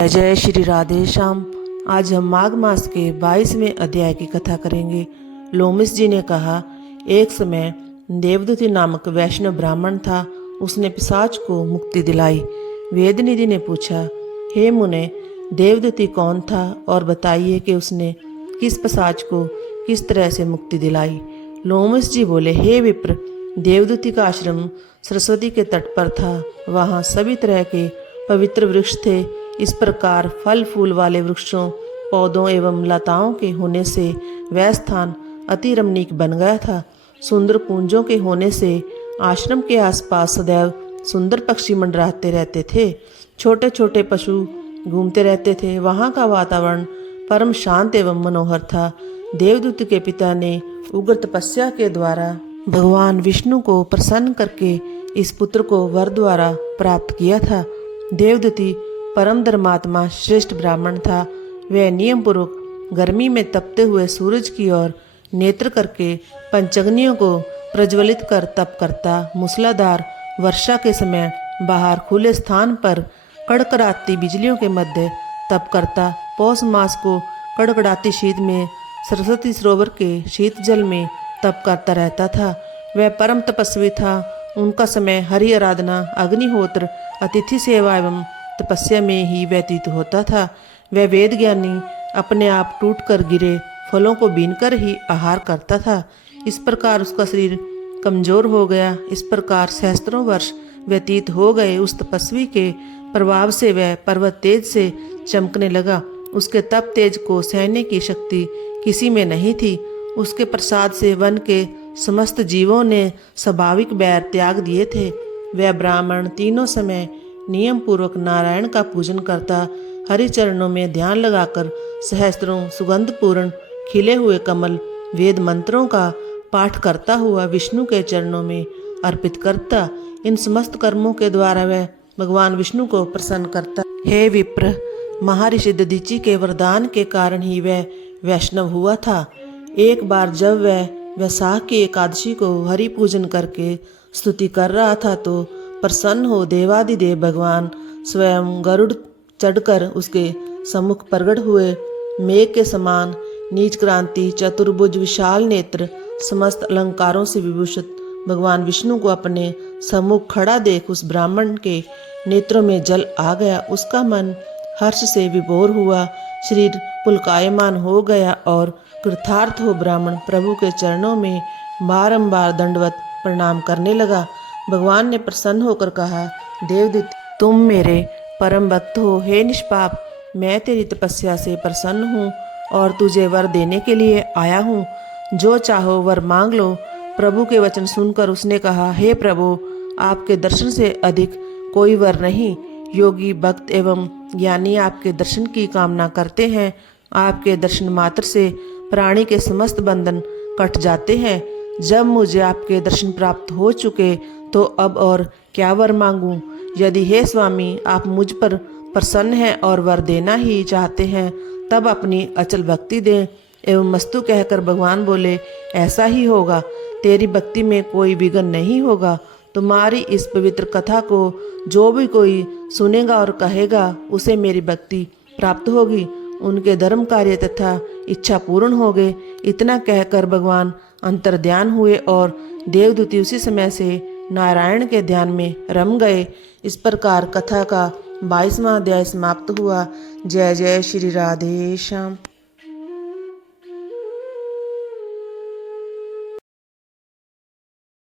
जय श्री राधे श्याम। आज हम माघ मास के 22वें अध्याय की कथा करेंगे। लोमिस जी ने कहा, एक समय देवदूति नामक वैष्णव ब्राह्मण था। उसने पिशाच को मुक्ति दिलाई। वेदनिधि ने पूछा, हे मुने, देवदूति कौन था और बताइए कि उसने किस पिशाच को किस तरह से मुक्ति दिलाई। लोमिस जी बोले, हे विप्र, देवदूति का आश्रम सरस्वती के तट पर था। वहाँ सभी तरह के पवित्र वृक्ष थे। इस प्रकार फल फूल वाले वृक्षों, पौधों एवं लताओं के होने से वह स्थान अति रमणीक बन गया था। सुंदर कुंजों के होने से आश्रम के आसपास सदैव सुंदर पक्षी मंडराते रहते थे। छोटे छोटे पशु घूमते रहते थे। वहाँ का वातावरण परम शांत एवं मनोहर था। देवदूत के पिता ने उग्र तपस्या के द्वारा भगवान विष्णु को प्रसन्न करके इस पुत्र को वर द्वारा प्राप्त किया था। देवदूति परम धर्मात्मा श्रेष्ठ ब्राह्मण था। वह नियम पूर्वक गर्मी में तपते हुए सूरज की ओर नेत्र करके पंचग्नियों को प्रज्वलित कर तप करता। मूसलाधार वर्षा के समय बाहर खुले स्थान पर कड़कड़ाती बिजलियों के मध्य तप करता। पौष मास को कड़कड़ाती शीत में सरस्वती सरोवर के शीत जल में तप करता रहता था। वह परम तपस्वी था। उनका समय हरि आराधना, अग्निहोत्र, अतिथि सेवा एवं तपस्या में ही व्यतीत होता था। वह वेद ज्ञानी अपने आप टूट कर गिरे फलों को बीनकर ही आहार करता था। इस प्रकार उसका शरीर कमजोर हो गया। इस प्रकार सहस्त्रों वर्ष व्यतीत हो गए। उस तपस्वी के प्रभाव से वह पर्वत तेज से चमकने लगा। उसके तप तेज को सहने की शक्ति किसी में नहीं थी। उसके प्रसाद से वन के समस्त जीवों ने स्वाभाविक बैर त्याग दिए थे। वह ब्राह्मण तीनों समय नियम पूर्वक नारायण का पूजन करता। हरि चरणों में ध्यान लगाकर सहस्त्रों सुगंधपूर्ण खिले हुए कमल वेद मंत्रों का पाठ करता हुआ विष्णु के चरणों में अर्पित करता। इन समस्त कर्मों के द्वारा वह भगवान विष्णु को प्रसन्न करता। हे विप्र, महर्षि दधीचि के वरदान के कारण ही वह वैष्णव हुआ था। एक बार जब वह वैशाख की एकादशी को हरि पूजन करके स्तुति कर रहा था तो प्रसन्न हो देवादिदेव भगवान स्वयं गरुड़ चढ़कर उसके सम्मुख प्रकट हुए। मेघ के समान नीच क्रांति, चतुर्भुज, विशाल नेत्र, समस्त अलंकारों से विभूषित भगवान विष्णु को अपने सम्मुख खड़ा देख उस ब्राह्मण के नेत्रों में जल आ गया। उसका मन हर्ष से विभोर हुआ, शरीर पुलकायमान हो गया और कृतार्थ हो ब्राह्मण प्रभु के चरणों में बारंबार दंडवत प्रणाम करने लगा। भगवान ने प्रसन्न होकर कहा, देवदूत, तुम मेरे परम भक्त हो। हे निष्पाप, मैं तेरी तपस्या से प्रसन्न हूँ और तुझे वर देने के लिए आया हूँ। जो चाहो वर मांग लो। प्रभु के वचन सुनकर उसने कहा, हे प्रभु, आपके दर्शन से अधिक कोई वर नहीं। योगी, भक्त एवं ज्ञानी आपके दर्शन की कामना करते हैं। आपके दर्शन मात्र से प्राणी के समस्त बंधन कट जाते हैं। जब मुझे आपके दर्शन प्राप्त हो चुके तो अब और क्या वर मांगूं। यदि हे स्वामी, आप मुझ पर प्रसन्न हैं और वर देना ही चाहते हैं तब अपनी अचल भक्ति दें। एवं मस्तु कहकर भगवान बोले, ऐसा ही होगा। तेरी भक्ति में कोई विघ्न नहीं होगा। तुम्हारी इस पवित्र कथा को जो भी कोई सुनेगा और कहेगा उसे मेरी भक्ति प्राप्त होगी। उनके धर्म कार्य तथा इच्छा पूर्ण हो गए। इतना कहकर भगवान अंतर्ध्यान हुए और देवदूती उसी समय से नारायण के ध्यान में रम गए। इस प्रकार कथा का 22वां अध्याय समाप्त हुआ। जय जय श्री राधे श्याम।